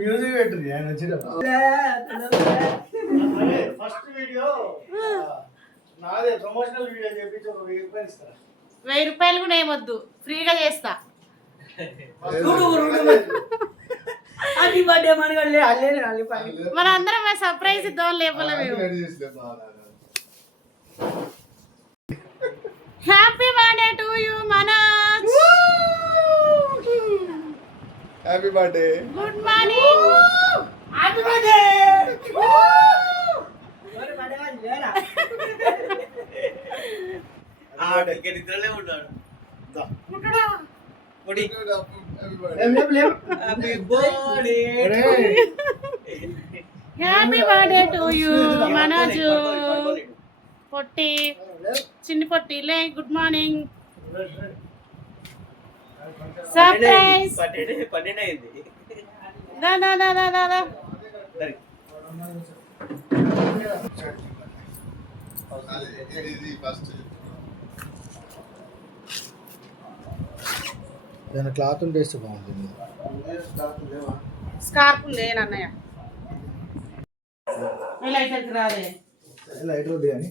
Music పెట్టింది ఆయన వచ్చినప్పుడు. ఫస్ట్ వీడియో నాదే ప్రమోషనల్ వీడియో చేపించి ఒక 1000 రూపాయలు ఇస్తారా? 1000 రూపాయలు కూడా ఏమొద్దు, ఫ్రీగా చేస్తా. మన అందరం సర్ప్రైజ్ ఇద్దాం లేపల మేము. Happy birthday to you Manoj. Happy birthday. Good morning. Happy birthday. నిద్రలే ఉన్నాడు. Happy birthday to you Manoj. పొట్టి చిన్ని పొట్టి లే. Good morning. సర్ప్రైజ్. పన్నెండు అయింది. దా దా దా దా దా. ఏదైనా క్లాత్ ఉంటే బాగుంటుంది. స్కార్ఫ్ ఉంది అన్నయ్య. లైట్ రాదే. లైట్ ఉంది కానీ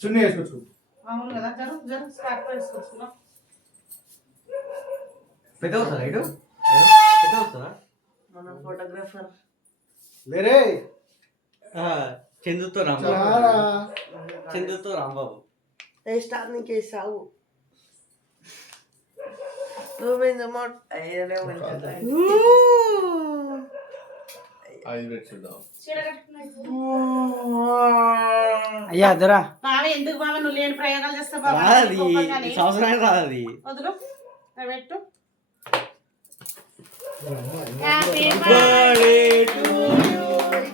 చున్నీ వేసుకోవచ్చు. అవును కదా, జరు స్కార్ఫ్ వేసుకొచ్చుకున్నాం. పెద్ద వస్తుందా ఇటు? పెద్ద వస్తుందా? మన ఫోటోగ్రాఫర్ లేరే చందుతో రాంబాబు. స్టార్నింగ్ వేసావు. అయ్యా అదరా బావ, ఎందుకు బావ నువ్వు లేని ప్రయోగాలు చేస్తావు బావ? సంవత్సరానికి రాదు. వదులు పెట్టు. Happy birthday to you.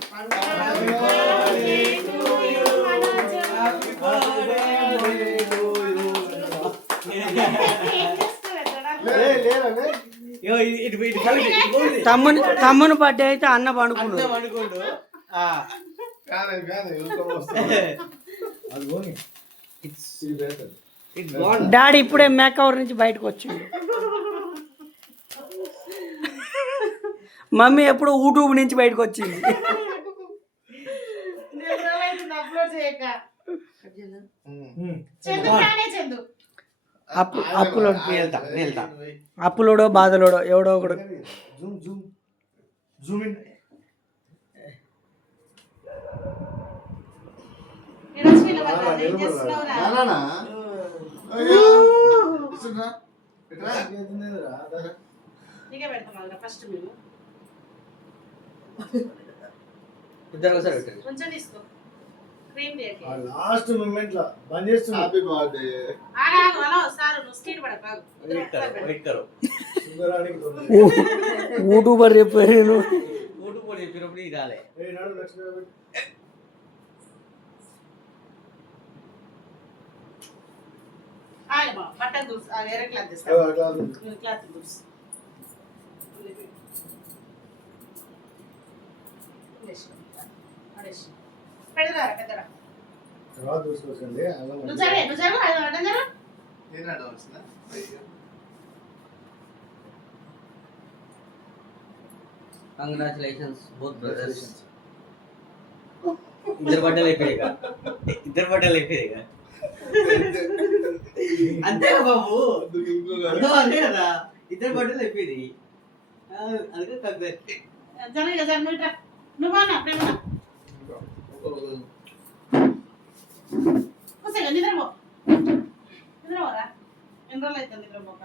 Happy birthday to you Manoj. Happy birthday to you. తమ్ముని బర్త్డే అయితే అన్న పండుకుండు. డాడీ ఇప్పుడే మేకవర్ నుంచి బయటకు వచ్చిండు. మమ్మీ ఎప్పుడు యూట్యూబ్ నుంచి బయటకు వచ్చింది. అప్పులోడో బాధలోడో ఎవడో ఒకడు. లాస్ట్ మూమెంట్ లో బంద్ చేస్తున్నా. Happy birthday. యూట్యూబర్ చెప్పాను. యూట్యూబర్ చెప్పినప్పుడు ఇది రాలే. వేరే క్లాత్ కంగ్రాచులేషన్స్ బోత్ బ్రదర్స్. ఇద్దరు బట్టలు అయిపోయాయి. అంతే బాబు, అంతే కదా, ఇద్దరు బట్టలు అయిపోయింది. అందుకే నువ్వు నిద్రపో. నిద్రపోరా, ఎన్ని రోజులు అవుతుంది నిద్రపోక?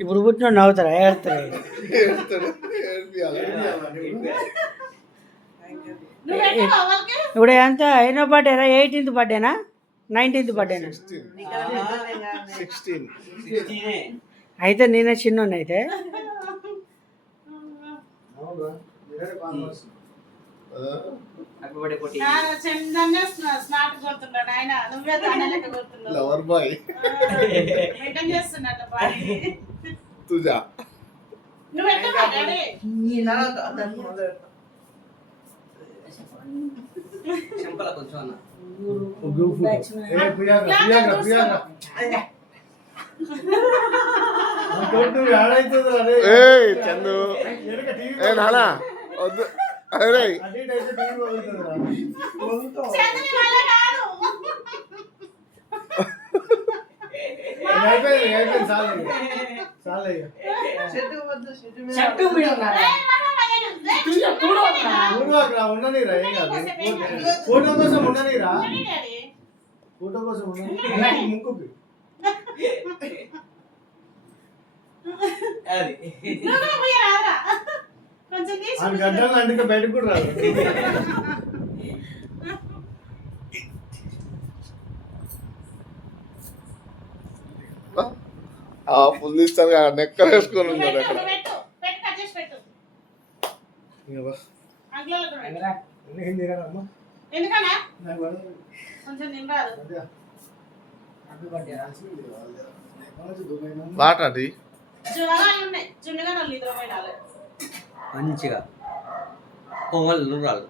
ఇప్పుడు పుట్టిన నవ్వుతారా? ఏడతారా? ఇప్పుడు ఎంత అయినో బర్త్డేనా? 18th బర్త్డేనా? 19th బర్త్డేనా? అయితే నేనే చిన్న అయితే హ్యాపీ బర్త్డే పొట్టి. చందనే స్నాప్ కొడుతున్నాడు ఆయన, నువ్వే తానే లెక్క కొడుతున్నావు. लवर बॉय మెయింటైన్ చేస్తున్నాడు బాడీ. तुझा నువ్వు ఎక్కడ డాడీ? చెంపల కొంచెం అన్న. ए चंदू ए नाना వద్దు అరే చందని వల్ల కాదు. ఫోటో కోసం ఉండనిరా, డాడీ డాడీ ఫోటో కోసం ఉండని ముక్కుకి. అది నువ్వు కూడా పోయి రాదురా. కొంచెం తీసి ఆ గడ్డలు అందుకే బయటకు కూడా రాదు. ఆ ఫుల్ ఇస్తాను నెక్కలు వేసుకొని ఉన్నాడు పెట్టు, అక్కడ పెట్టు పెట్టు, కట్ చేసి పెట్టు. అంకుల్ కూడా పెట్టు. ఏం తినడమ్మా ఎందుకన్నా నాకు పడదు. కొంచెం నిండాలి. అదే. వాటర్ అది జ్వరాలు ఉన్నాయి, చుండగా నల్లి ఇద్దరు పోయినాలు. మంచిగా కొమ్మలు రాళ్ళు.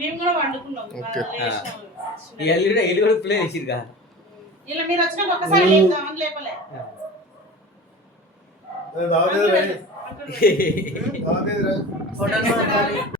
మేము కూడా వండుకున్నాం. ఓకే. ఎల్లు కూడా ప్లే చేసిరుగా. ఇలా మీరు వచ్చిన ఒక్కసారి లేపుదామని లేపలే. దావలేదు రా. అంకుల్ దావలేదు రా. ఫోటోలు